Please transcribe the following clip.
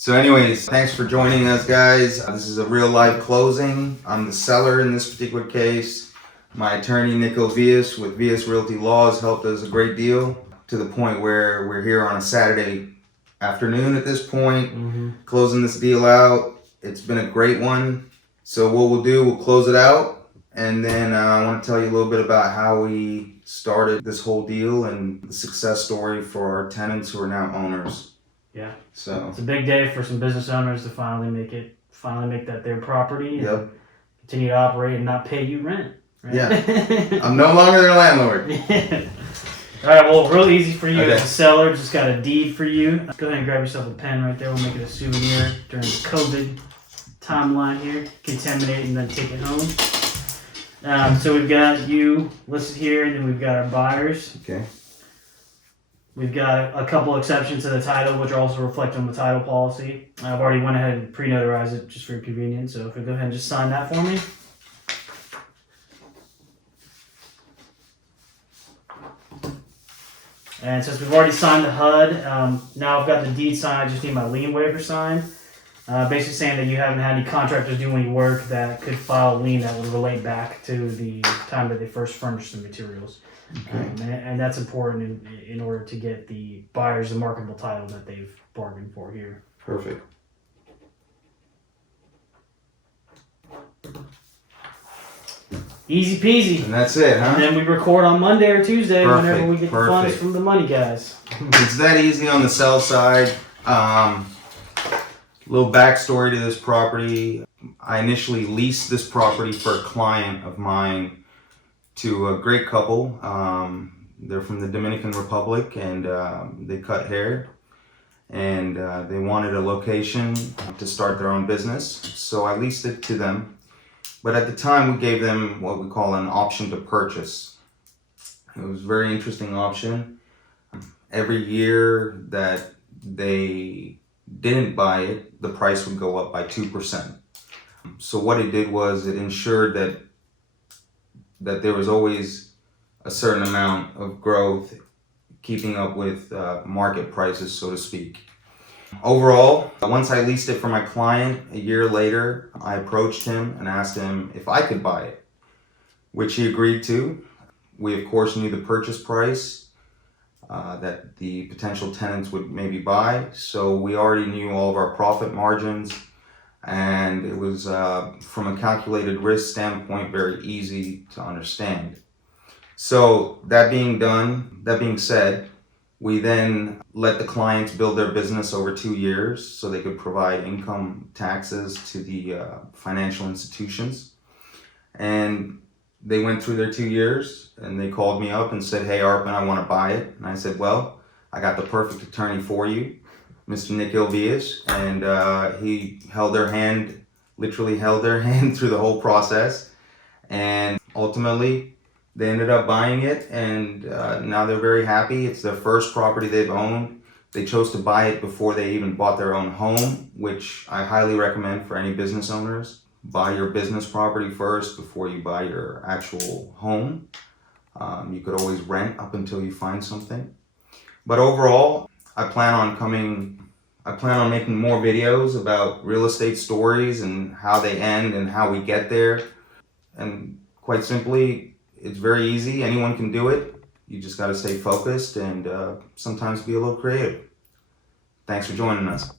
So anyways, thanks for joining us, guys. This is a real life closing. I'm the seller in this particular case. My attorney, Nico Vias with Vias Realty Law, has helped us a great deal to the point where we're here on a Saturday afternoon at this point, closing this deal out. It's been a great one. So what we'll do, we'll close it out. And then I want to tell you a little bit about how we started this whole deal and the success story for our tenants who are now owners. Yeah. So it's a big day for some business owners to finally make that their property and continue to operate and not pay you rent. Right? Yeah. I'm no longer their landlord. Yeah. All right, well, real easy for you as a seller. Just got a deed for you. Go ahead and grab yourself a pen right there. We'll make it a souvenir during the COVID timeline here. Contaminate and then take it home. So we've got you listed here, and then we've got our buyers. Okay. We've got a couple exceptions to the title, which are also reflected on the title policy. I've already went ahead and pre-notarized it just for your convenience. So if we go ahead and just sign that for me. And since we've already signed the HUD, now I've got the deed signed. I just need my lien waiver signed. Basically saying that you haven't had any contractors do any work that could file a lien that would relate back to the time that they first furnished the materials. Okay. And that's important in order to get the buyers the marketable title that they've bargained for here. Perfect. Easy peasy. And that's it, huh? And then we record on Monday or Tuesday whenever we get the funds Perfect. from the money guys. It's that easy on the sell side. Little backstory to this property. I initially leased this property for a client of mine to a great couple. They're from the Dominican Republic, and they cut hair, and they wanted a location to start their own business. So I leased it to them. But at the time, we gave them what we call an option to purchase. It was a very interesting option. Every year that they didn't buy it, the price would go up by 2%. So what it did was it ensured that there was always a certain amount of growth keeping up with market prices, so to speak. Overall, once I leased it for my client, a year later, I approached him and asked him if I could buy it, which he agreed to. We, of course, knew the purchase price that the potential tenants would maybe buy, so we already knew all of our profit margins, and it was, from a calculated risk standpoint, very easy to understand. So that being said, we then let the clients build their business over 2 years so they could provide income taxes to the financial institutions. And they went through their 2 years and they called me up and said, "Hey, Arpin, I want to buy it." And I said, "Well, I got the perfect attorney for you, Mr. Nico Vias." And he held their hand, literally held their hand through the whole process. And ultimately, they ended up buying it, and now they're very happy. It's their first property they've owned. They chose to buy it before they even bought their own home, which I highly recommend for any business owners. Buy your business property first before you buy your actual home. You could always rent up until you find something. But overall, I plan on making more videos about real estate stories and how they end and how we get there. And quite simply, it's very easy. Anyone can do it. You just got to stay focused and sometimes be a little creative. Thanks for joining us.